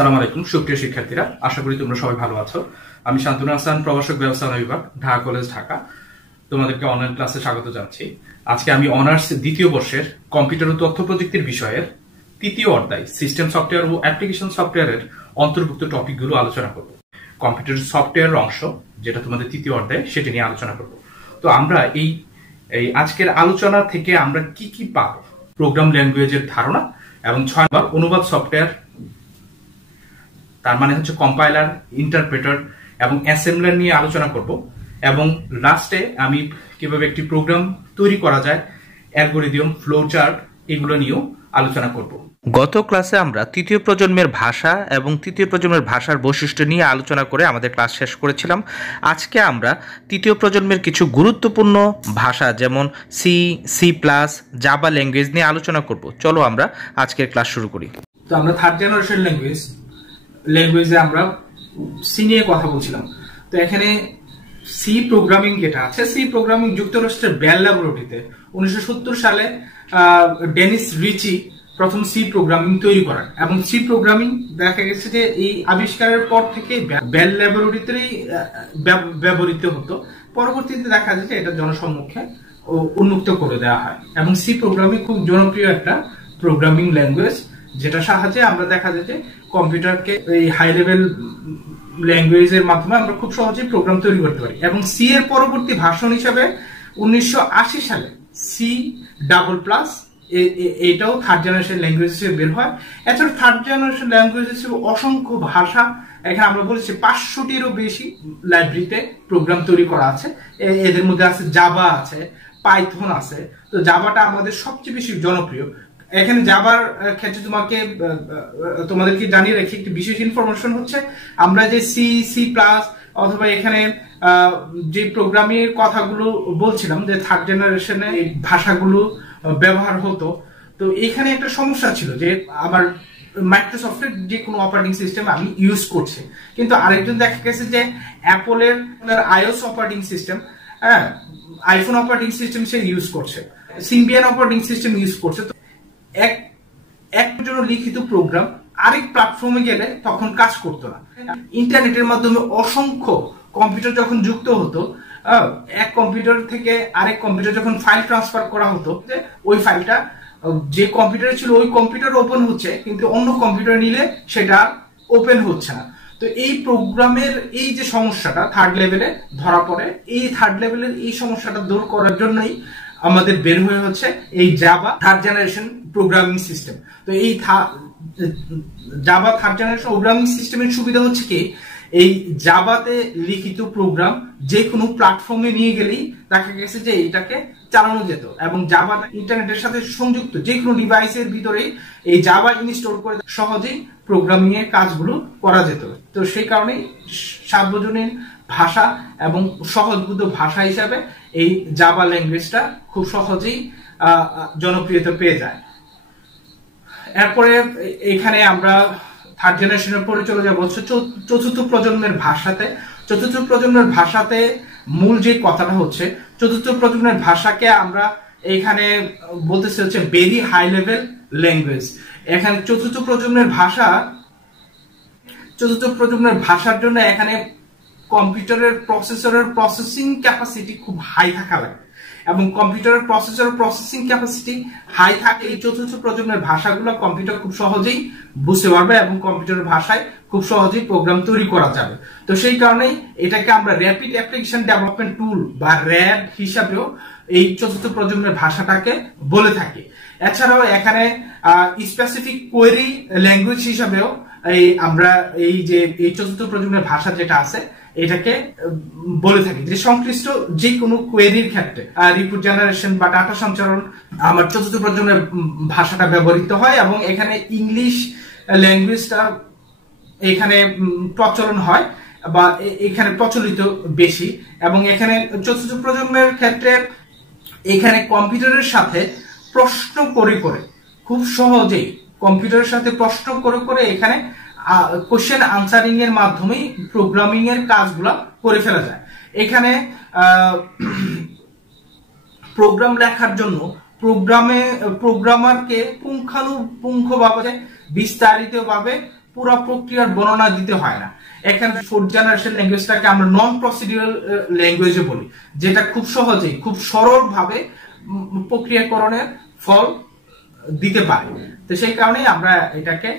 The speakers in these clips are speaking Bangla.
আসসালামু আলাইকুম সুপ্রিয় শিক্ষার্থীরা, আশা করি তোমরা সবাই ভালো আছো। আমি শান্তনু হাসান, প্রভাষক ব্যবস্থাপনা বিভাগ, ঢাকা কলেজ, ঢাকা। তোমাদেরকে অনলাইন ক্লাসে স্বাগত জানাচ্ছি। আজকে আমি অনার্স দ্বিতীয় বর্ষের কম্পিউটার ও তথ্য প্রযুক্তির বিষয়ের তৃতীয় অধ্যায় সিস্টেম সফটওয়্যার ও অ্যাপ্লিকেশন সফটওয়্যারের অন্তর্ভুক্ত টপিকগুলো আলোচনা করব। কম্পিউটার সফটওয়্যারের অংশ যেটা তোমাদের তৃতীয় অধ্যায়, সেটা নিয়ে আলোচনা করব। তো আমরা এই আজকের আলোচনা থেকে আমরা কি কি পাব? প্রোগ্রাম ল্যাঙ্গুয়েজের ধারণা এবং 6 নম্বর অনুবাদ সফটওয়্যার, তার মানে হচ্ছে কম্পাইলার, ইন্টারপ্রেটার এবং অ্যাসেম্বলার নিয়ে আলোচনা করব। এবং লাস্টে আমি কিভাবে একটি প্রোগ্রাম তৈরি করা যায়, অ্যালগরিদম, ফ্লো চার্ট, এগুলো নিয়েও আলোচনা করব। গত ক্লাসে আমরা তৃতীয় প্রজন্মের ভাষা এবং তৃতীয় প্রজন্মের ভাষার বৈশিষ্ট্য নিয়ে আলোচনা করে আমাদের ক্লাস শেষ করেছিলাম। আজকে আমরা তৃতীয় প্রজন্মের কিছু গুরুত্বপূর্ণ ভাষা যেমন C, C plus, Java language নিয়ে আলোচনা করব। চলো আমরা আজকের ক্লাস শুরু করি। তো আমরা থার্ড জেনারেশন ল্যাঙ্গুয়েজে আমরা সি নিয়ে কথা বলছিলাম। তো এখানে সি প্রোগ্রামিং যেটা আছে, সি প্রোগ্রামিং যুক্তরাষ্ট্রের বেল ল্যাবরেটরিতে 1970 সালে ডেনিস রিচি প্রথম সি প্রোগ্রামিং তৈরি করেন। এবং সি প্রোগ্রামিং দেখা গেছে যে এই আবিষ্কারের পর থেকে বেল ল্যাবরেটরিতেই ব্যবহৃত হতো। পরবর্তীতে দেখা যায় যে এটা জনসম্মুখে উন্মুক্ত করে দেওয়া হয়। এবং সি প্রোগ্রামিং খুব জনপ্রিয় একটা প্রোগ্রামিং ল্যাঙ্গুয়েজ, যেটা সাহায্যে আমরা দেখা যায় যে কম্পিউটারকে এই হাই লেভেল ল্যাঙ্গুয়েজের মাধ্যমে আমরা খুব সহজেই প্রোগ্রাম তৈরি করতে পারি। এবং সি এর পরবর্তী ভার্সন হিসেবে 1980 সালে সি ডাবল প্লাস, এটাও থার্ড জেনারেশন ল্যাঙ্গুয়েজ হিসেবে বের হয়। এছাড়া থার্ড জেনারেশন ল্যাঙ্গুয়েজ হিসেবে অসংখ্য ভাষা, এখানে আমরা বলেছি 500টিরও বেশি লাইব্রেরিতে প্রোগ্রাম তৈরি করা আছে। এদের মধ্যে আছে জাভা, আছে পাইথন আছে। তো জাভাটা আমাদের সবচেয়ে বেশি জনপ্রিয়। এখানে জাভার ক্ষেত্রে তোমাদেরকে জানিয়ে রাখি একটি বিশেষ ইনফরমেশন হচ্ছে, আমরা যে সি, সি প্লাস অথবা এখানে যে প্রোগ্রামিং কথাগুলো বলছিলাম যে থার্ড জেনারেশনে এই ভাষাগুলো ব্যবহার হতো, তো এখানে একটা সমস্যা ছিল যে আমার মাইক্রোসফটের যে কোনো অপারেটিং সিস্টেম আমি ইউজ করছি, কিন্তু আরেকজন দেখা গেছে যে অ্যাপলের iOS operating system, iPhone operating system সে ইউজ করছে, সিম্বিয়ান অপারেটিং সিস্টেম ইউজ করছে। তো একটার জন্য লিখিত প্রোগ্রাম আরেক প্ল্যাটফর্মে গেলে তখন কাজ করতো না। ইন্টারনেটের মাধ্যমে অসংখ্য কম্পিউটার যখন যুক্ত হতো, এক কম্পিউটার থেকে আরেক কম্পিউটার যখন ফাইল ট্রান্সফার করা হতো, ওই ফাইলটা যে কম্পিউটারে ছিল ওই কম্পিউটার ওপেন হচ্ছে, কিন্তু অন্য কম্পিউটার নিলে সেটা ওপেন হচ্ছে না। তো এই প্রোগ্রামের এই যে সমস্যাটা থার্ড লেভেলে ধরা পড়ে, এই থার্ড লেভেলের এই সমস্যাটা দূর করার জন্যই আমাদের বের হয়ে হচ্ছে এই Java third generation programming system. তো এই জাভা থার্ড জেনারেশন প্রোগ্রামিং সিস্টেমের সুবিধা হচ্ছে কি, এই জাভাতে লিখিত প্রোগ্রাম যে কোনো প্ল্যাটফর্মে নিয়ে গেলেই দেখা গেছে যে এটাকে চালানো যেত। এবং জাভা ইন্টারনেটের সাথে সংযুক্ত যে কোনো ডিভাইসের ভিতরে এই জাভা ইনস্টল করে সহজেই প্রোগ্রামিং এর কাজগুলো করা যেত। তো সেই কারণেই সার্বজনীন ভাষা এবং সহজবোধ্য ভাষা হিসাবে এই জাভা ল্যাঙ্গুয়েজটা খুব সহজেই জনপ্রিয়তা পেয়ে যায়। এরপরে এখানে আমরা থার্ড জেনারেশনের পরে চলে যাবো চতুর্থ প্রজন্মের ভাষাতে। চতুর্থ প্রজন্মের ভাষাতে মূল যে কথাটা হচ্ছে, চতুর্থ প্রজন্মের ভাষাকে আমরা এখানে বলতেছি হচ্ছে ভেরি হাই লেভেল ল্যাঙ্গুয়েজ। এখানে চতুর্থ প্রজন্মের ভাষার জন্য এখানে কম্পিউটারের প্রসেসরের প্রসেসিং ক্যাপাসিটি খুব হাই থাকা লাগে, এবং কম্পিউটারের প্রসেসিং ক্যাপাসিটি হাই থাকে এই চতুর্থ প্রজন্মের ভাষাগুলো কম্পিউটার খুব সহজেই বুঝতে পারবে এবং কম্পিউটারের ভাষায় খুব সহজেই প্রোগ্রাম তৈরি করা যাবে। তো সেই কারণেই এটাকে আমরা র্যাপিড অ্যাপ্লিকেশন ডেভেলপমেন্ট টুল বা র্যাড হিসাবেও এই চতুর্থ প্রজন্মের ভাষাটাকে বলে থাকি। এছাড়াও এখানে স্পেসিফিক কোয়েরি ল্যাঙ্গুয়েজ হিসাবেও আমরা এই যে এই চতুর্থ প্রজন্মের ভাষা যেটা আছে এটাকে বলে থাকি, যে সংশ্লিষ্ট যে কোনো কোয়েরির ক্ষেত্রে রিপোর্ট জেনারেশন বা ডাটা সঞ্চালন আমার চতুর্থ প্রজন্মের ভাষাটা ব্যবহৃত হয়। এবং এখানে ইংলিশ ল্যাঙ্গুয়েজটা এখানে প্রচলন হয় বা এখানে প্রচলিত বেশি। এবং এখানে চতুর্থ প্রজন্মের ক্ষেত্রে এখানে কম্পিউটারের সাথে প্রশ্ন করে খুব সহজেই কম্পিউটারের সাথে প্রশ্ন করে এখানে কোশ্চেন আনসারিং এর মাধ্যমেই প্রোগ্রামিং এর কাজগুলা করে ফেলা যায়। এখানে প্রোগ্রাম লেখার জন্য প্রোগ্রামারকে পুঙ্খানুপুঙ্খভাবে বিস্তারিতভাবে পুরো প্রক্রিয়ার বর্ণনা দিতে হয় না। এখানে ফোর্থ জেনারেশন ল্যাঙ্গুয়েজটাকে আমরা নন প্রসিডিউরাল ল্যাঙ্গুয়েজে বলি, যেটা খুব সহজেই খুব সরল ভাবে প্রক্রিয়াকরণের ফল দিতে পারে। তো সেই কারণেই আমরা এটাকে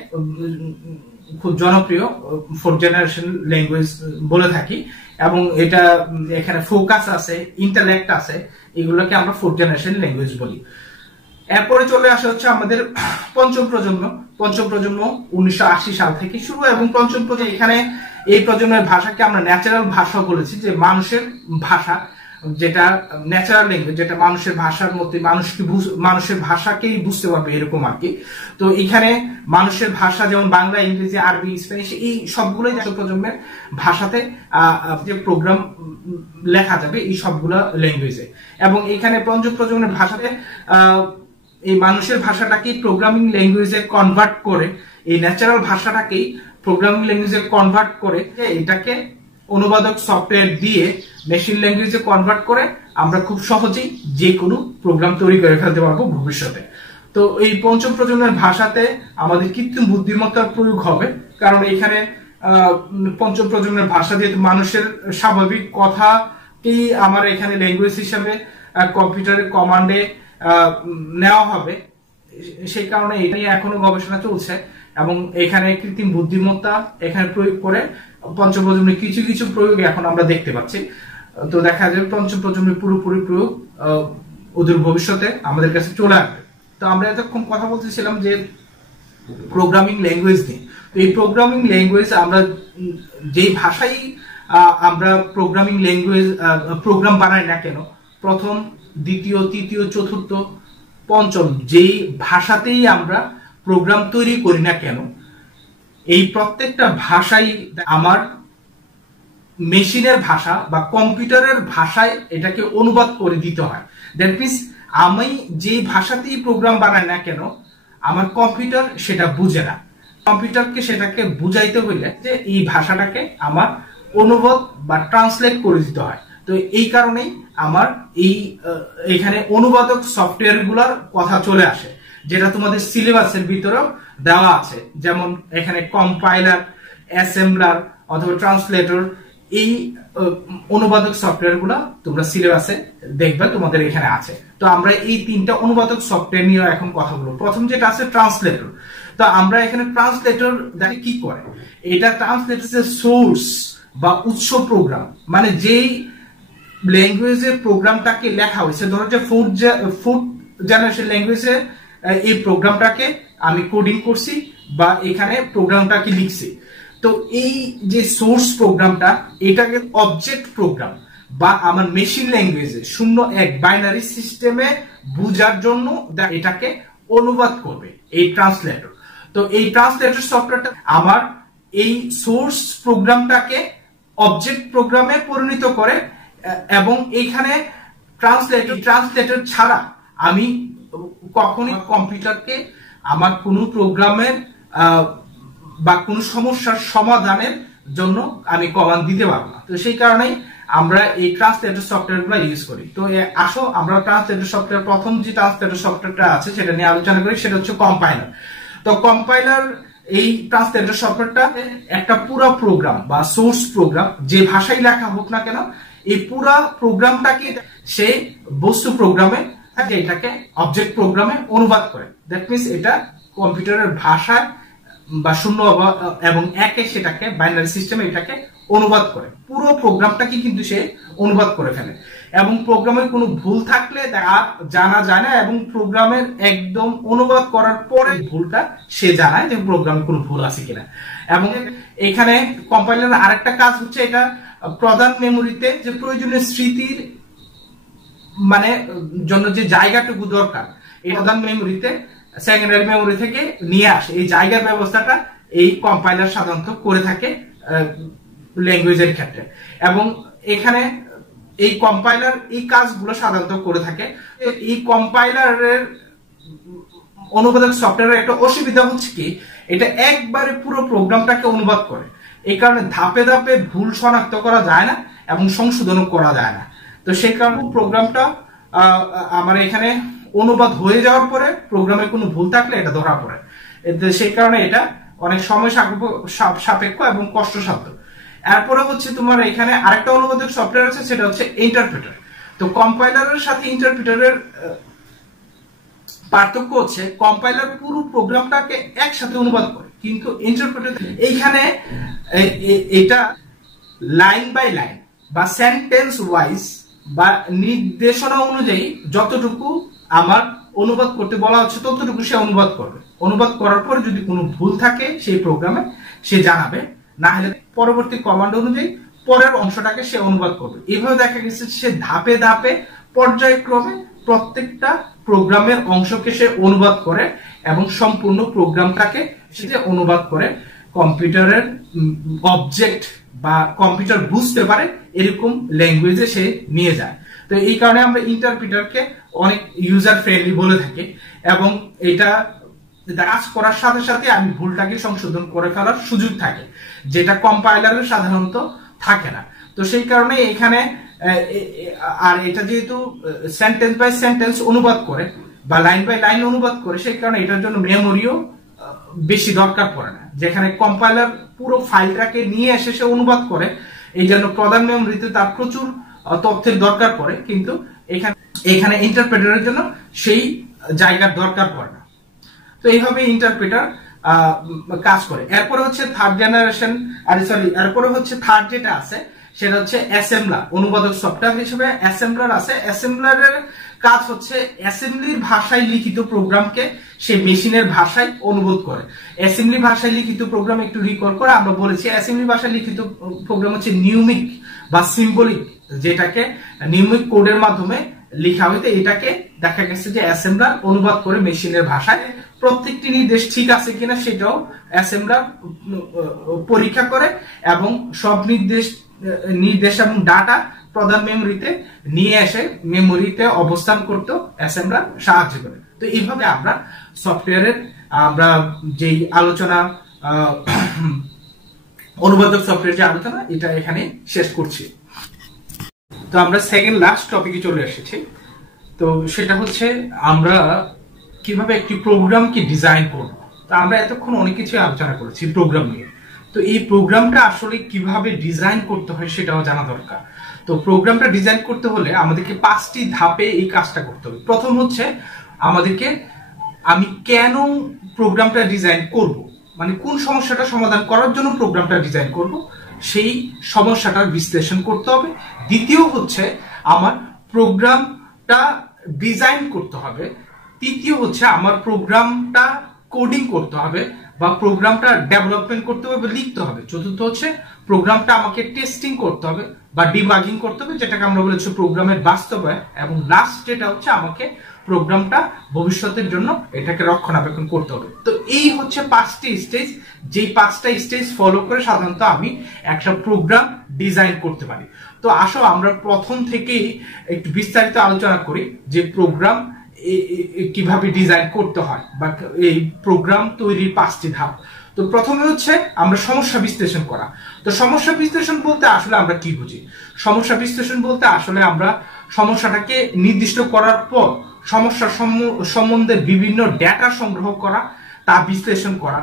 খুব জনপ্রিয় ফোর্থ জেনারেশন ল্যাঙ্গুয়েজ বলে থাকি, এবং এটা এখানে ফোকাস আছে, ইন্টালেক্ট আছে, এগুলোকে আমরা ফোর্থ জেনারেশন ল্যাঙ্গুয়েজ বলি। এরপরে চলে আসা হচ্ছে আমাদের পঞ্চম প্রজন্ম। পঞ্চম প্রজন্ম 1980 সাল থেকে শুরু, এবং পঞ্চম প্রজন্ম এখানে এই প্রজন্মের ভাষাকে আমরা ন্যাচারাল ভাষা বলেছি, যে মানুষের ভাষা, যেটা ন্যাচারাল ল্যাঙ্গুয়েজ, যেটা মানুষের ভাষার মধ্যে মানুষের ভাষাকেই বুঝতে পারবে এরকম আর কি। তো এখানে মানুষের ভাষা যেমন বাংলা, ইংরেজি, আরবি, স্প্যানিশ, এই সবগুলোই প্রজন্মের ভাষাতে যে প্রোগ্রাম লেখা যাবে এই সবগুলো ল্যাঙ্গুয়েজে। এবং এখানে পঞ্চম প্রজন্মের ভাষাতে এই মানুষের ভাষাটাকেই প্রোগ্রামিং ল্যাঙ্গুয়েজে কনভার্ট করে, এই ন্যাচারাল ভাষাটাকেই প্রোগ্রামিং ল্যাঙ্গুয়েজে কনভার্ট করে এটাকে অনুবাদক সফটওয়্যার দিয়ে মেশিন ল্যাঙ্গুয়েজে কনভার্ট করে আমরা খুব সহজেই যে কোনো প্রোগ্রাম তৈরি করে ফেলতে পারবো ভবিষ্যতে। তো এই পঞ্চম প্রজন্মের ভাষাতে আমাদের কৃত্রিম বুদ্ধিমত্তার প্রয়োগ হবে, কারণ এখানে পঞ্চম প্রজন্মের ভাষা যেহেতু মানুষের স্বাভাবিক কথাকেই আমার এখানে ল্যাঙ্গুয়েজ হিসাবে কম্পিউটারের কমান্ডে নেওয়া হবে, সেই কারণে এটা নিয়ে এখনো গবেষণা চলছে, এবং এখানে কৃত্রিম বুদ্ধিমত্তা এখানে প্রয়োগ করে পঞ্চম প্রজন্মের কিছু কিছু প্রয়োগ এখন আমরা দেখতে পাচ্ছি। তো দেখা যাবে পঞ্চম প্রজন্মের পুরোপুরি প্রয়োগ অদূর ভবিষ্যতে আমাদের কাছে চলে আসবে। তো আমরা এতক্ষণ কথা বলতেছিলাম যে প্রোগ্রামিং ল্যাঙ্গুয়েজ নিয়ে। তো এই প্রোগ্রামিং ল্যাঙ্গুয়েজ আমরা যেই ভাষাই আমরা প্রোগ্রামিং ল্যাঙ্গুয়েজ প্রোগ্রাম বানাই না কেন, প্রথম, দ্বিতীয়, তৃতীয়, চতুর্থ, পঞ্চম যেই ভাষাতেই আমরা প্রোগ্রাম তৈরি করি না কেন, এই প্রত্যেকটা ভাষাই আমার মেশিনের ভাষা বা কম্পিউটারের ভাষায় এটাকে অনুবাদ করে দিতে হয়। দ্যাট মিনস আমি যে ভাষাতেই প্রোগ্রাম বানাই না কেন, আমার কম্পিউটার সেটা বুঝে না। কম্পিউটারকে সেটাকে বুঝাইতে হইলে যে এই ভাষাটাকে আমার অনুবাদ বা ট্রান্সলেট করে দিতে হয়। তো এই কারণেই আমার এখানে অনুবাদক সফটওয়্যার গুলার কথা চলে আসে, যেটা তোমাদের সিলেবাসের ভিতরেও দেওয়া আছে। যেমন এখানে কম্পাইলার, অ্যাসেম্বলার অথবা ট্রান্সলেটর, এই অনুবাদক সফটওয়্যার গুলা তোমরা সিলেবাসে দেখবে, তোমাদের এখানে আছে। তো আমরা এই তিনটা অনুবাদক সফটওয়্যার নিয়ে এখন কথা বলবো। প্রথম যেটা আছে ট্রান্সলেটর। তো আমরা এখানে ট্রান্সলেটর দেখে কি করে, এটা ট্রান্সলেটর সোর্স বা উৎস প্রোগ্রাম, মানে যেই ল্যাঙ্গুয়েজের প্রোগ্রামটাকে লেখা হয়েছে, ধরো যে ফোর্থ জেনারেশন ল্যাঙ্গুয়েজে এই প্রোগ্রামটাকে আমি কোডিং করছি বা এখানে প্রোগ্রামটাকে লিখছি। তো এই যে সোর্স প্রোগ্রামটা, এটাকে অবজেক্ট প্রোগ্রাম বা আমার মেশিন ল্যাঙ্গুয়েজে 0-1 বাইনারি সিস্টেমে বুঝার জন্য এটাকে অনুবাদ করবে এই ট্রান্সলেটর। তো এই ট্রান্সলেটর সফটওয়্যারটা আমার এই সোর্স প্রোগ্রামটাকে অবজেক্ট প্রোগ্রামে পরিণত করে, এবং এইখানে ট্রান্সলেটর ছাড়া আমি কখনোই কম্পিউটারকে আমার কোনো প্রোগ্রামের বা কোনো সমস্যার সমাধানের জন্য আমি কমান্ড দিতে পারবো না। তো সেই কারণেই আমরা এই ট্রান্সলেটর সফটওয়্যার গুলো ইউজ করি। তো আসো আমরা ট্রান্সলেটর সফটওয়্যার, প্রথম যে ট্রান্সলেটর সফটওয়্যারটা আছে সেটা নিয়ে আলোচনা করি, সেটা হচ্ছে কম্পাইলার। তো কম্পাইলার, এই ট্রান্সলেটর সফটওয়্যারটা একটা পুরো প্রোগ্রাম বা সোর্স প্রোগ্রাম, যে ভাষায় লেখা হোক না কেন, এই পুরো প্রোগ্রামটাকে সে বস্তু প্রোগ্রামে, এটাকে অবজেক্ট প্রোগ্রামে অনুবাদ করে। দ্যাট মিনস এটা কম্পিউটারের ভাষায় বা 0 এবং 1-এ সেটাকে বাইনারি সিস্টেমে এটাকে অনুবাদ করে, পুরো প্রোগ্রামটাকে কিন্তু সে অনুবাদ করে ফেলে। এবং প্রোগ্রামের কোনো ভুল থাকলে জানা যায় না, এবং প্রোগ্রামের একদম অনুবাদ করার পরে ভুলটা সে জানায় যে প্রোগ্রামে কোনো ভুল আছে কিনা। এবং এখানে কম্পাইলারের আরেকটা কাজ হচ্ছে, এটা প্রধান মেমোরিতে যে প্রয়োজনীয় স্মৃতির মানে জন্য যে জায়গাটুকু দরকার, এই প্রধান মেমোরিতে সেকেন্ডারি মেমোরি থেকে নিয়ে আসে, এই জায়গার ব্যবস্থাটা এই কম্পাইলার সাধারণত করে থাকে ল্যাঙ্গুয়েজের ক্ষেত্রে। এবং এখানে এই কম্পাইলার এই কাজগুলো সাধারণত করে থাকে। এই কম্পাইলারের অনুবাদক সফটওয়্যারের একটা অসুবিধা হচ্ছে কি, এটা একবারে পুরো প্রোগ্রামটাকে অনুবাদ করে, এই কারণে ধাপে ধাপে ভুল শনাক্ত করা যায় না এবং সংশোধনও করা যায় না। তো সেই কারণে প্রোগ্রামটা আমার এখানে অনুবাদ হয়ে যাওয়ার পরে প্রোগ্রামে কোনো ভুল থাকলে এটা ধরা পড়ে, সেই কারণে এটা অনেক সময় সাপেক্ষ এবং কষ্টসাধ্য। এরপরে হচ্ছে তোমার এখানে আরেকটা অনুবাদক সফটওয়্যার আছে, সেটা হচ্ছে ইন্টারপ্রেটার। তো কম্পাইলারের সাথে ইন্টারপ্রেটারের পার্থক্য হচ্ছে কম্পাইলার পুরো প্রোগ্রামটাকে একসাথে অনুবাদ করে, কিন্তু ইন্টারপ্রেটার এইখানে এটা লাইন বাই লাইন বা সেন্টেন্স ওয়াইজ বা নির্দেশনা অনুযায়ী যতটুকু আমার অনুবাদ করতে বলা হচ্ছে ততটুকু সে অনুবাদ করবে। অনুবাদ করার পর যদি কোনো ভুল থাকে সেই প্রোগ্রামে সে জানাবে, না হলে পরবর্তী কমান্ড অনুযায়ী পরের অংশটাকে সে অনুবাদ করবে। এইভাবে দেখা গেছে সে ধাপে ধাপে পর্যায়ক্রমে প্রত্যেকটা প্রোগ্রামের অংশকে সে অনুবাদ করে এবং সম্পূর্ণ প্রোগ্রামটাকে সে অনুবাদ করে কম্পিউটারের অবজেক্ট বা কম্পিউটার বুঝতে পারে এরকম ল্যাঙ্গুয়েজে সে নিয়ে যায়। তো এই কারণে আমরা ইন্টারপ্রিটারকে অনেক ইউজার ফ্রেন্ডলি বলে থাকি, এবং এটা কাজ করার সাথে সাথে আমি ভুলটাকে সংশোধন করে ফেলার সুযোগ থাকে, যেটা কম্পাইলারের সাধারণত থাকে না। তো সেই কারণে এখানে আর এটা যেহেতু সেন্টেন্স বাই সেন্টেন্স অনুবাদ করে বা লাইন বাই লাইন অনুবাদ করে, সেই কারণে এটার জন্য মেমোরিও বেশি দরকার পড়ে না। যেখানে কম্পাইলার পুরো ফাইলটাকে নিয়ে এসে সে অনুবাদ করে, এই জন্য প্রধান মেমোরিতে তার প্রচুর তথ্যের দরকার পড়ে, কিন্তু এখানে ইন্টারপ্রেটারের জন্য সেই জায়গার দরকার পড়ে না। তো এইভাবে ইন্টারপ্রেটার কাজ করে। এরপরে হচ্ছে থার্ড যেটা আছে সেটা হচ্ছে অ্যাসেম্বলার। অনুবাদক সফটওয়্যার হিসেবে অ্যাসেম্বলার আছে। অ্যাসেম্বলারের কাজ হচ্ছে অ্যাসেম্বলির ভাষায় লিখিত প্রোগ্রামকে সে মেশিনের ভাষায় অনুবাদ করে। অ্যাসেম্বলি ভাষায় লিখিত প্রোগ্রাম একটু রিকল করে আমরা বলেছি, অ্যাসেম্বলি ভাষায় লিখিত প্রোগ্রাম হচ্ছে নিউমিক বা সিম্বলিক, যেটাকে নিউমিক কোডের মাধ্যমে লেখা হইতে এটাকে দেখা গেছে যে অ্যাসেম্বলার অনুবাদ করে মেশিনের ভাষায়। প্রত্যেকটি নির্দেশ ঠিক আছে কিনা সেটাও অ্যাসেম্বলার পরীক্ষা করে, এবং সব নির্দেশ এবং ডাটা প্রধান মেমোরিতে নিয়ে এসে মেমোরিতে অবস্থান করতে অ্যাসেম্বলার সাহায্য করে। তো এইভাবে আমরা সফটওয়্যারের আমরা যেই আলোচনা অনুবাদক সফটওয়্যার যে আলোচনা এটা এখানে শেষ করছি। তো আমরা সেকেন্ড লাস্ট টপিকে চলে এসেছি। তো সেটা হচ্ছে আমরা কিভাবে একটি প্রোগ্রামকে ডিজাইন করব। তো আমরা এতক্ষণ অনেক কিছু আলোচনা করেছি প্রোগ্রাম নিয়ে। তো এই প্রোগ্রামটা আসলে কিভাবে ডিজাইন করতে হয় সেটাও জানা দরকার। তো প্রোগ্রামটা ডিজাইন করতে হলে আমাদেরকে 5টি ধাপে এই কাজটা করতে হবে। প্রথম হচ্ছে আমাদেরকে আমি কেন প্রোগ্রামটা ডিজাইন করব, মানে কোন সমস্যাটা সমাধান করার জন্য প্রোগ্রামটা ডিজাইন করব সেই সমস্যাটার বিশ্লেষণ করতে হবে। দ্বিতীয় হচ্ছে আমার প্রোগ্রামটা ডিজাইন করতে হবে। তৃতীয় হচ্ছে আমার প্রোগ্রামটা কোডিং করতে হবে বা প্রোগ্রামটা ডেভেলপমেন্ট করতে হবে, লিখতে হবে। চতুর্থ হচ্ছে প্রোগ্রামটা আমাকে টেস্টিং করতে হবে বা ডিবাগিং করতে হবে, যেটাকে আমরা বলেছি প্রোগ্রামের বাস্তবায়ন। এবং লাস্ট যেটা হচ্ছে আমাকে প্রোগ্রামটা ভবিষ্যতের জন্য এটাকে রক্ষণাবেক্ষণ করতে হবে। তো এই হচ্ছে 5টি স্টেজ, যেই 5টা স্টেজ ফলো করে সাধারণত আমি একটা প্রোগ্রাম ডিজাইন করতে পারি। তো আসো আমরা প্রথম থেকেই একটু বিস্তারিত আলোচনা করি যে প্রোগ্রাম কিভাবে ডিজাইন করতে হয় বা এই প্রোগ্রাম তৈরির 5টি ধাপ। তো প্রথমে হচ্ছে আমরা সমস্যা বিশ্লেষণ করা। তো সমস্যা বিশ্লেষণ বলতে আসলে আমরা কি বুঝি? সমস্যা বিশ্লেষণ বলতে আসলে আমরা সমস্যাটাকে নির্দিষ্ট করার পর সমস্যা সম্বন্ধে বিভিন্ন ডেটা সংগ্রহ করা, তা বিশ্লেষণ করা,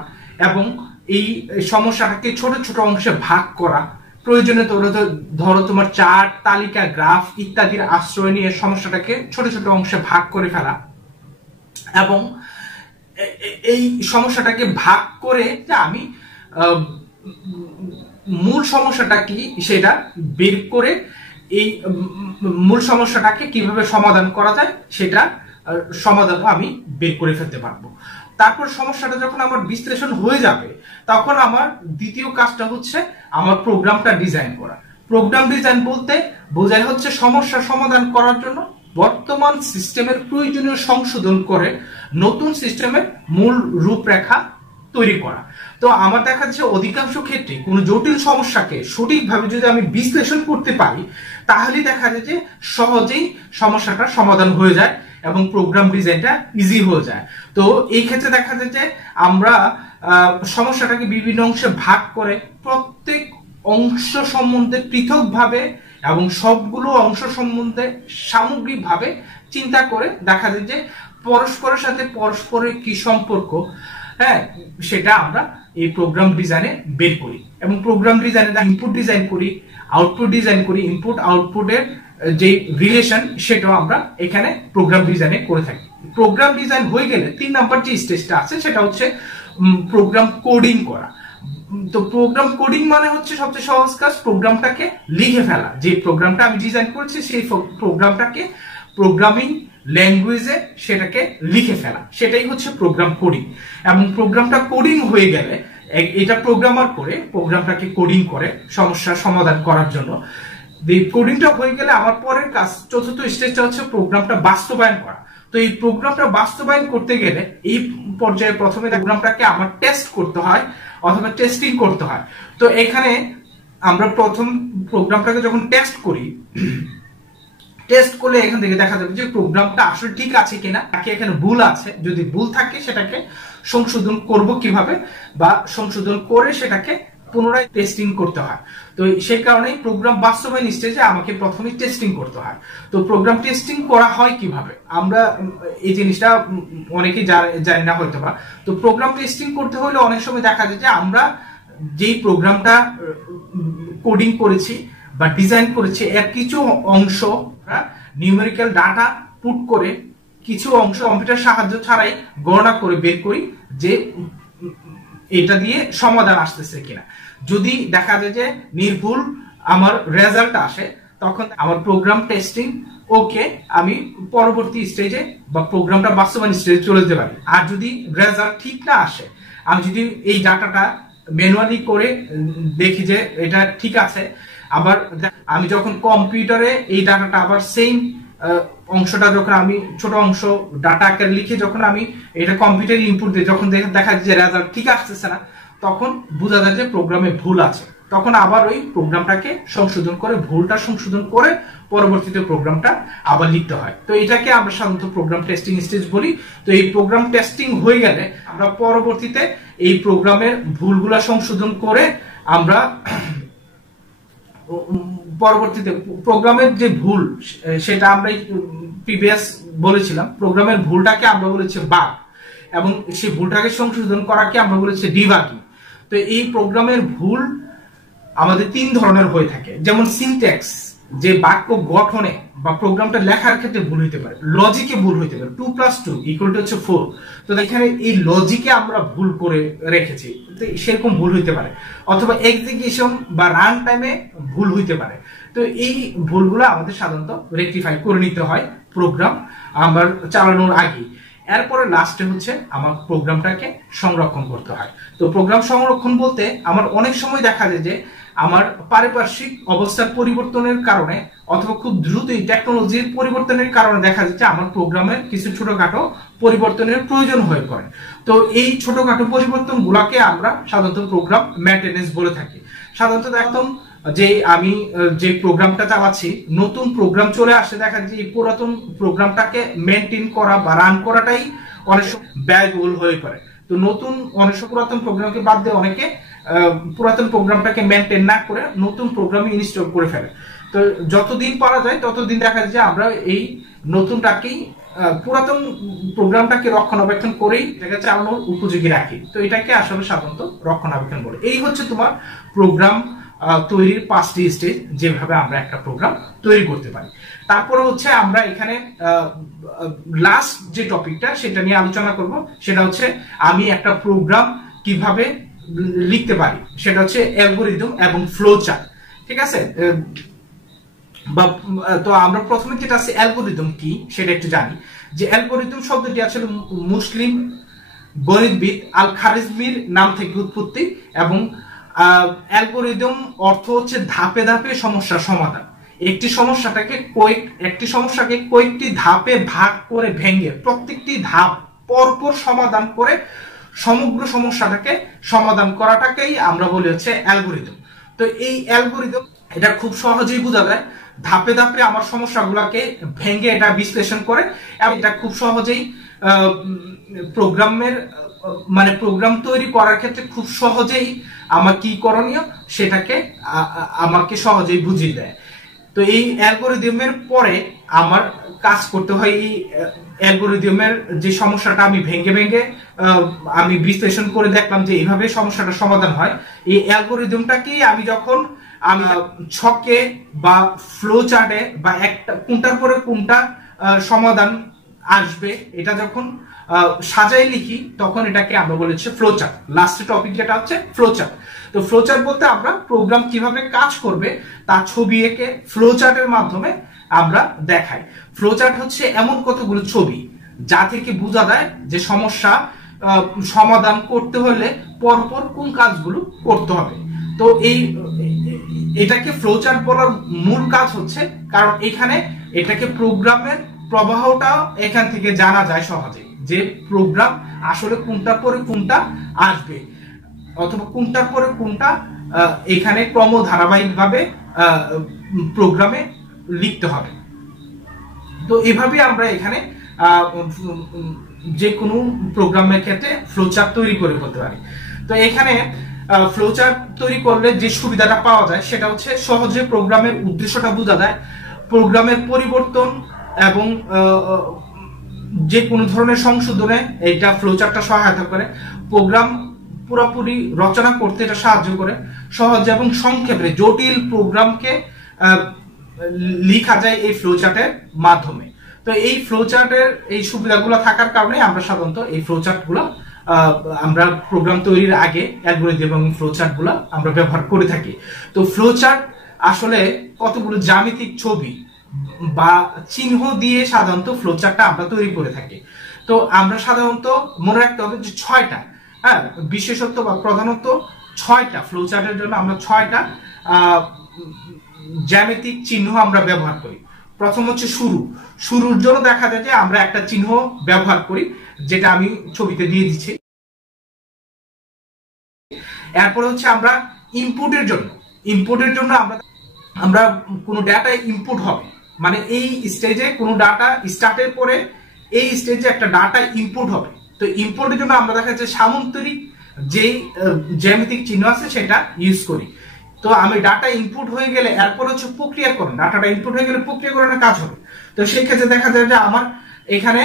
এবং এই সমস্যাটাকে ছোট ছোট অংশে ভাগ করা। প্রয়োজনে ধরো তোমার চার্ট, তালিকা, গ্রাফ ইত্যাদির আশ্রয় নিয়ে সমস্যাটাকে ছোট ছোট অংশে ভাগ করে ফেলা, এবং এই সমস্যাটাকে ভাগ করে আমি মূল সমস্যাটা কি সেটা বের করে এই মূল সমস্যাটাকে কিভাবে সমাধান করা যায় সেটা সমাধান আমি বের করে ফেলতে পারবো। তারপর সমস্যাটা যখন আমার বিশ্লেষণ হয়ে যাবে তখন আমার দ্বিতীয় কাজটা হচ্ছে আমার প্রোগ্রামটা ডিজাইন করা। প্রোগ্রাম ডিজাইন বলতে বোঝায় হচ্ছে সমস্যা সমাধান করার জন্য বর্তমান সিস্টেমের প্রয়োজনীয় সংশোধন করে নতুন সিস্টেমের মূল রূপরেখা তৈরি করা। তো আমার দেখা যাচ্ছে অধিকাংশ ক্ষেত্রে কোনো জটিল সমস্যাকে সঠিকভাবে যদি আমি বিশ্লেষণ করতে পারি তাহলে দেখা যায় যে সহজেই সমস্যাটা সমাধান হয়ে যায় এবং প্রোগ্রাম ডিজাইনটা ইজি হয়ে যায়। তো এই ক্ষেত্রে দেখা যায় যে আমরা সমস্যাটাকে বিভিন্ন অংশে ভাগ করে প্রত্যেক অংশ সম্বন্ধে পৃথকভাবে এবং সবগুলো অংশ সম্বন্ধে সামগ্রিকভাবে চিন্তা করে দেখা যায় যে পরস্পরের সাথে পরস্পরের কি সম্পর্ক, হ্যাঁ, সেটা আমরা এই প্রোগ্রাম ডিজাইনে বের করি এবং প্রোগ্রাম ডিজাইনে ইনপুট ডিজাইন করি, আউটপুট ডিজাইন করি, ইনপুট আউটপুটের যে রিলেশন সেটাও আমরা এখানে প্রোগ্রাম ডিজাইনে করে থাকি। প্রোগ্রাম ডিজাইন হয়ে গেলে 3 নাম্বার যে স্টেজটা আছে সেটা হচ্ছে প্রোগ্রাম কোডিং করা। তো প্রোগ্রাম কোডিং মানে হচ্ছে সবচেয়ে সহজ কাজ প্রোগ্রামটাকে লিখে ফেলা। যে প্রোগ্রামটা আমি ডিজাইন করেছি সেই প্রোগ্রামটাকে প্রোগ্রামিং ল্যাঙ্গুয়েজে সেটাকে লিখে ফেলা, সেটাই হচ্ছে প্রোগ্রাম কোডিং। এবং প্রোগ্রামটা কোডিং হয়ে গেলে এটা প্রোগ্রামার করে প্রোগ্রামটাকে কোডিং করে সমস্যার সমাধান করার জন্য। কোডিংটা হয়ে গেলে আমার পরের কাজ চতুর্থ স্টেজটা হচ্ছে প্রোগ্রামটা বাস্তবায়ন করা। তো এই প্রোগ্রামটা বাস্তবায়ন করতে গেলে এই পর্যায়ে প্রথমে প্রোগ্রামটাকে আমার টেস্ট করতে হয় অথবা টেস্টিং করতে হয়। তো এখানে আমরা প্রথম প্রোগ্রামটাকে যখন টেস্ট করি, টেস্ট করলে এখান থেকে দেখা যাবে যে প্রোগ্রামটা আসলে ঠিক আছে কিনা, নাকি এখানে ভুল আছে। যদি ভুল থাকে সেটাকে সংশোধন করব কিভাবে, বা সংশোধন করে সেটাকে পুনরায় টেস্টিং করতে হয়। তো সেই কারণেই প্রোগ্রাম বাস্তবায়ন স্টেজে আমাকে প্রথমে টেস্টিং করতে হয়। তো প্রোগ্রাম টেস্টিং করা হয় কিভাবে, আমরা এই জিনিসটা অনেকেই জানি না হয়তো বা। তো প্রোগ্রাম টেস্টিং করতে হলে অনেক সময় দেখা যায় যে আমরা যেই প্রোগ্রামটা কোডিং করেছি বা ডিজাইন করেছি এর কিছু অংশ নিউমেরিক্যাল ডাটা পুট করে কিছু অংশ কম্পিউটার সাহায্য ছাড়াই গণনা করে বের করি যে এটা দিয়ে সমাধান আসতেছে কিনা। যদি দেখা যায় যে নির্ভুল আমার রেজাল্ট আসে তখন আমার প্রোগ্রাম টেস্টিং ওকে, আমি পরবর্তী স্টেজে বা প্রোগ্রামটা বাস্তবায়ন স্টেজে চলে যেতে পারি। আর যদি রেজাল্ট ঠিক না আসে, আমি যদি এই ডাটাটা ম্যানুয়ালি করে দেখি যে এটা ঠিক আছে, আবার আমি যখন কম্পিউটারে এই ডাটাটা আবার সেম অংশটা যখন আমি ছোট অংশ ডাটা আকারে লিখে যখন আমি এটা কম্পিউটারে ইনপুট দিই, যখন দেখা যায় যে রেজাল্ট ঠিক আসতেছে না, তখন বোঝা যায় যে প্রোগ্রামে ভুল আছে। তখন আবার ওই প্রোগ্রামটাকে সংশোধন করে, ভুলটা সংশোধন করে পরবর্তীতে প্রোগ্রামটা আবার লিখতে হয়। তো এটাকে আমরা সাধারণত প্রোগ্রাম টেস্টিং স্টেজ বলি। তো এই প্রোগ্রাম টেস্টিং হয়ে গেলে আমরা পরবর্তীতে এই প্রোগ্রামের ভুলগুলা সংশোধন করে আমরা পরবর্তীতে প্রোগ্রামের যে ভুল সেটা আমরা প্রিভিয়াস বলেছিলাম, প্রোগ্রামের ভুলটাকে আমরা বলেছি বাগ, এবং সেই ভুলটাকে সংশোধন করাকে আমরা বলেছি ডিবাগিং। তো এই প্রোগ্রামের ভুল আমাদের 3 ধরনের হয়ে থাকে। যেমন সিনট্যাক্স, যে বাক্য গঠনে বা প্রোগ্রামটা লেখার ক্ষেত্রে ভুল হইতে পারে, লজিকে ভুল হইতে পারে, 2 + 2 = 4। তো এখানে এই লজিকে আমরা ভুল করে রেখেছি, সেরকম ভুল হইতে পারে, অথবা এক্সিকিউশন বা রান টাইমে ভুল হইতে পারে। তো এই ভুলগুলো আমাদের সাধারণত রেকটিফাই করে নিতে হয় প্রোগ্রাম আমার চালানোর আগে। এরপরে লাস্টে হচ্ছে আমার প্রোগ্রামটাকে সংরক্ষণ করতে হয়। তো প্রোগ্রাম সংরক্ষণ বলতে আমার অনেক সময় দেখা যায় যে আমার পারিপার্শ্বিক অবস্থার পরিবর্তনের কারণে অথবা খুব দ্রুতই টেকনোলজির পরিবর্তনের কারণে দেখা যাচ্ছে আমার প্রোগ্রামের কিছু ছোটখাটো পরিবর্তনের প্রয়োজন হয়ে পড়ে। তো এই ছোটখাটো পরিবর্তন গুলাকে আমরা সাধারণত প্রোগ্রাম মেইনটেনেন্স বলে থাকি। সাধারণত একদম যে আমি যে প্রোগ্রামটা চালাচ্ছি নতুন প্রোগ্রাম চলে আসে, দেখা যায় এই পুরাতন প্রোগ্রামটাকে মেনটেন করা বা রান করাটাই অনেক ব্যয়বহুল হয়ে পড়ে। তো নতুন অনেক পুরাতন প্রোগ্রামকে বাদ দিয়ে অনেকে পুরাতন প্রোগ্রামটাকে মেনটেন না করে নতুন প্রোগ্রাম ইনস্টল করে ফেলে। তো যতদিন পারা যায় ততদিন দেখা যায় যে আমরা এই নতুনটাকেই পুরাতন প্রোগ্রামটাকে রক্ষণাবেক্ষণ করেই এটাকে চালানোর উপযোগী রাখি। তো এটাকে আসলে সাধারণত রক্ষণাবেক্ষণ বলে। এই হচ্ছে তোমার প্রোগ্রাম তৈরির 5টি স্টেজ, যেভাবে আমরা একটা প্রোগ্রাম তৈরি করতে পারি। তারপরে হচ্ছে আমরা এখানে লাস্ট যে টপিকটা সেটা নিয়ে আলোচনা করব, সেটা হচ্ছে আমি একটা প্রোগ্রাম কিভাবে লিখতে পারি, সেটা হচ্ছে অ্যালগরিদম এবং ফ্লো চার্ট। ঠিক আছে, তো আমরা প্রথমে যেটা আছে অ্যালগরিদম কি সেটা একটু জানি। যে অ্যালগরিদম শব্দটি আসলে মুসলিম গণিতবিদ আল খারিজমির নাম থেকে উৎপত্তি, এবং অ্যালগরিদম অর্থ হচ্ছে ধাপে ধাপে সমস্যার সমাধান। একটি সমস্যাকে কয়েকটি ধাপে ভাগ করে ভেঙে প্রত্যেকটি ধাপ পরপর সমাধান করে সমগ্র সমস্যাটাকে সমাধান করাটাকেই আমরা বলি হচ্ছে অ্যালগরিদম। তো এই অ্যালগরিদম এটা খুব সহজেই বোঝা যায়, ধাপে ধাপে আমার সমস্যাগুলোকে ভেঙে এটা বিশ্লেষণ করে, এবং এটা খুব সহজেই প্রোগ্রাম তৈরি করার ক্ষেত্রে খুব সহজেই আমার কি করণীয় সেটাকে আমাকে সহজেই বুঝিয়ে দেয়। তো এই অ্যালগোরিদমের পরে আমার কাজ করতে হয় এই অ্যালগোরিদমের যে সমস্যাটা আমি ভেঙে ভেঙে আমি বিশ্লেষণ করে দেখলাম যে এইভাবে সমস্যাটা সমাধান হয়। এই অ্যালগোরিদমটাকে আমি যখন আমি ছকে বা ফ্লো চার্টে বা একটা কোনটার পরে কোনটা সমাধান আসবে এটা যখন সাজাই লিখি তখন এটাকে আমরা বলেছি ফ্লো চার্ট। লাস্ট টপিক যেটা হচ্ছে ফ্লো চার্ট। তো ফ্লো চার্ট বলতে আমরা প্রোগ্রাম কিভাবে কাজ করবে তার ছবি এঁকে ফ্লো চার্টের মাধ্যমে আমরা দেখাই। ফ্লো চার্ট হচ্ছে এমন কতগুলো ছবি যা থেকে বোঝা যায় যে সমস্যা সমাধান করতে হলে পরপর কোন কাজগুলো করতে হবে। তো এটাকে ফ্লো চার্ট বলার মূল কাজ হচ্ছে কারণ এখানে এটাকে প্রোগ্রামের প্রবাহটা এখান থেকে জানা যায় সহজে, যে প্রোগ্রাম আসলে কোনটার পরে কোনটা আসবে অথবা কোনটার পরে কোনটা এখানে ক্রম ধারাবাহিকভাবে প্রোগ্রামে লিখতে হবে। তো এভাবে আমরা এখানে যে কোনো প্রোগ্রামের ক্ষেত্রে ফ্লোচার্ট তৈরি করে ফেলতে পারি। তো এখানে ফ্লোচার্ট তৈরি করলে যে সুবিধাটা পাওয়া যায় সেটা হচ্ছে সহজে প্রোগ্রামের উদ্দেশ্যটা বোঝা যায়, প্রোগ্রামের পরিবর্তন এবং যে কোনো ধরনের সংশোধনে এটা ফ্লোচার্টটা সহায়তা করে, প্রোগ্রাম পুরোপুরি রচনা করতে এটা সাহায্য করে, সহজ এবং সংক্ষেপে জটিল প্রোগ্রামকে লেখা যায় এই ফ্লোচার্টের মাধ্যমে। তো এই ফ্লোচার্টের এই সুবিধাগুলো থাকার কারণে আমরা সাধারণত এই ফ্লোচার্টগুলো আমরা প্রোগ্রাম তৈরির আগে অ্যালগরিদম এবং ফ্লোচার্টগুলো আমরা ব্যবহার করে থাকি। তো ফ্লোচার্ট আসলে কতগুলো জ্যামিতিক ছবি বা চিহ্ন দিয়ে সাধারণত ফ্লোচার্টটা আমরা তৈরি করে থাকি। তো আমরা সাধারণত মনে রাখতে হবে যে 6টা বিশেষত্ব বা প্রধানত 6টা ফ্লোচার্টের জন্য আমরা 6টা জ্যামিতিক চিহ্ন আমরা ব্যবহার করি। প্রথম হচ্ছে শুরুর জন্য দেখা যায় যে আমরা একটা চিহ্ন ব্যবহার করি যেটা আমি ছবিতে দিয়ে দিচ্ছি। এরপর হচ্ছে আমরা ইনপুটের জন্য আমরা কোনো ডাটা ইনপুট হবে, মানে এই স্টেজে কোনো ডাটা স্টার্টের পরে এই স্টেজে একটা ডাটা ইনপুট হবে। তো ইনপুটের জন্য আমরা দেখা যাচ্ছে সামান্তরিক যে জ্যামিতিক চিহ্ন আছে সেটা ইউজ করি। তো আমি ডাটা ইনপুট হয়ে গেলে এরপর হচ্ছে প্রক্রিয়াকরণ, ডাটাটা ইনপুট হয়ে গেলে প্রক্রিয়াকরণের কাজ হবে। তো সেই ক্ষেত্রে দেখা যায় যে আমার এখানে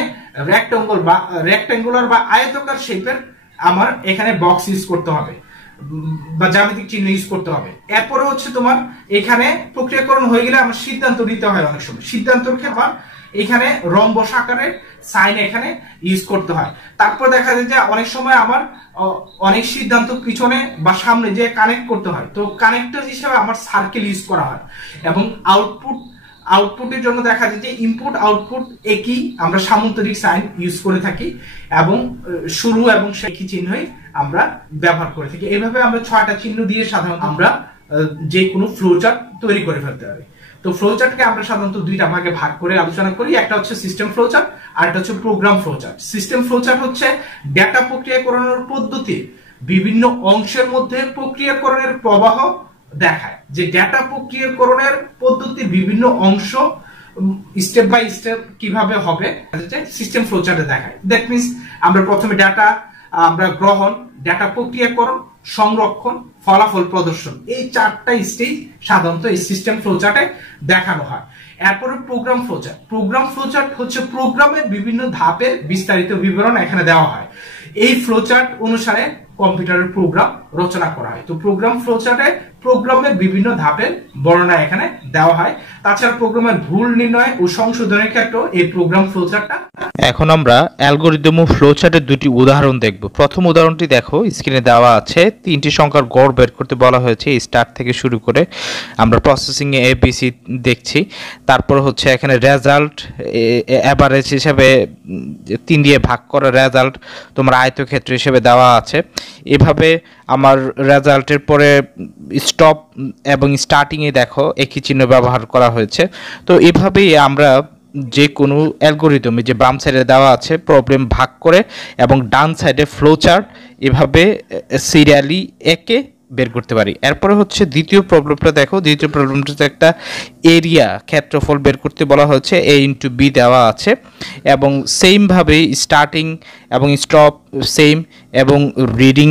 রেক্ট্যাঙ্গুলার বা আয়তাকার শেপের আমার এখানে বক্স ইউজ করতে হবে বা জ্যামিতিক চিহ্ন ইউজ করতে হবে। এরপরে হচ্ছে তোমার এখানে প্রক্রিয়াকরণ হয়ে গেলে আমার সিদ্ধান্ত নিতে হয়। অনেক সময় সিদ্ধান্তর ক্ষেত্রে এখানে রম্বস আকারের সাইন এখানে ইউজ করতে হয়। তারপর দেখা যায় যে অনেক সময় আমার অনেক সিদ্ধান্ত পিছনে বা সামনে যে কানেক্ট করতে হয়, তো কানেক্টর হিসেবে আমার সার্কেল ইউজ করা হয়। এবং আউটপুটের জন্য দেখা যায় যে ইনপুট আউটপুট একই, আমরা সামান্তরিক সাইন ইউজ করে থাকি এবং শুরু এবং একই চিহ্নই আমরা ব্যবহার করে থাকি। এইভাবে আমরা 6টা চিহ্ন দিয়ে সাধারণত আমরা যে কোনো ফ্লোচার্ট তৈরি করে ফেলতে পারি। তো ফ্লোচার্টকে আমরা সাধারণত 2টা ভাগে ভাগ করে আলোচনা করি। একটা হচ্ছে সিস্টেম ফ্লোচার্ট আর একটা হচ্ছে প্রোগ্রাম ফ্লোচার্ট। সিস্টেম ফ্লোচার্ট হচ্ছে ডেটা প্রক্রিয়াকরণের পদ্ধতি বিভিন্ন অংশের মধ্যে প্রক্রিয়াকরণের প্রবাহ দেখায়, যে ডেটা প্রক্রিয়াকরণের পদ্ধতির বিভিন্ন অংশ স্টেপ বাই স্টেপ কিভাবে হবে সিস্টেম ফ্লোচার্টে দেখায়। দ্যাট মিনস আমরা প্রথমে ডেটা আমরা গ্রহণ, ডেটা প্রক্রিয়াকরণ, সংরক্ষণ, ফলাফল প্রদর্শন, এই 4টা স্টেজ সাধারণত এই সিস্টেম ফ্লোচার্টে দেখানো হয়। এরপরে প্রোগ্রাম ফ্লোচার্ট হচ্ছে প্রোগ্রামের বিভিন্ন ধাপের বিস্তারিত বিবরণ এখানে দেওয়া হয়। এই ফ্লোচার্ট অনুসারে কম্পিউটারের প্রোগ্রাম রচনা করা হয়। তো প্রোগ্রাম ফ্লোচার্টে প্রোগ্রামের বিভিন্ন ধাপের বর্ণনা এখানে দেওয়া হয়। তাছাড়া প্রোগ্রামের ভুল নির্ণয় ও সংশোধনের ক্ষেত্রেও এই প্রোগ্রাম ফ্লোচার্টটা। এখন আমরা অ্যালগরিদম ও ফ্লোচার্টের 2টি উদাহরণ দেখব। প্রথম উদাহরণটি দেখো, স্ক্রিনে দেওয়া আছে 3টি সংখ্যার গড় বের করতে বলা হয়েছে। স্টার্ট থেকে শুরু করে আমরা প্রসেসিং এ এবিসি দেখছি। তারপর হচ্ছে এখানে রেজাল্ট এভারেজ হিসেবে 3 দিয়ে ভাগ করা রেজাল্ট তোমার আয়তক্ষেত্র হিসেবে দেওয়া আছে। এভাবে আমার রেজাল্টের পরে স্টপ এবং স্টার্টিংয়ে দেখো একই চিহ্ন ব্যবহার করা হয়েছে। তো এভাবেই আমরা যে কোনো অ্যালগরিদমে যে বাম সাইডে দেওয়া আছে প্রবলেম ভাগ করে এবং ডান সাইডে ফ্লোচার্ট এভাবে সিরিয়ালি একে বের করতে পারি। এরপরে হচ্ছে দ্বিতীয় প্রবলেমটা দেখো। দ্বিতীয় প্রবলেমটাতে একটা এরিয়া ক্ষেত্রফল বের করতে বলা হয়েছে, A × B দেওয়া আছে এবং সেমভাবে স্টার্টিং এবং স্টপ সেম এবং রিডিং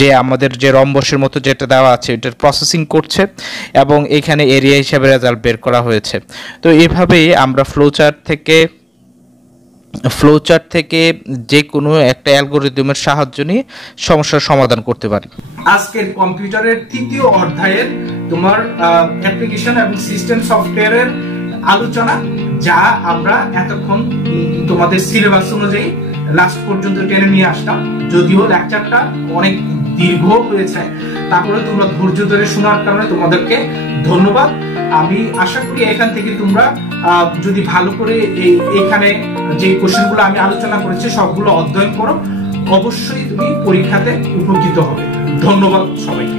যে আমাদের যে রম্বসের মতো যেটা দেওয়া আছে এটার প্রসেসিং করছে এবং এখানে এরিয়া হিসাবে রেজাল্ট বের করা হয়েছে। তো এভাবেই আমরা ফ্লোচার্ট থেকে যে কোনো একটা অ্যালগরিদমের সাহায্য নিয়ে সমস্যার সমাধান করতে পারি। আজকের কম্পিউটারের তৃতীয় অধ্যায়ের তোমার অ্যাপ্লিকেশন এবং সিস্টেম সফটওয়্যারের আলোচনা, যা আমরা এতক্ষণ তোমাদের সিলেবাস অনুযায়ী লাস্ট পর্যন্ত টেনে নিয়ে আসলাম। যদিও লেকচারটা অনেক দীর্ঘ হয়েছে, তারপরে তোমরা ধৈর্য ধরে শোনার কারণে তোমাদেরকে ধন্যবাদ। আমি আশা করি এখান থেকে তোমরা যদি ভালো করে এখানে যে কোশ্চেনগুলো আমি আলোচনা করেছি সবগুলো অধ্যয়ন করো, অবশ্যই তুমি পরীক্ষাতে উপকৃত হবে। ধন্যবাদ সবাইকে।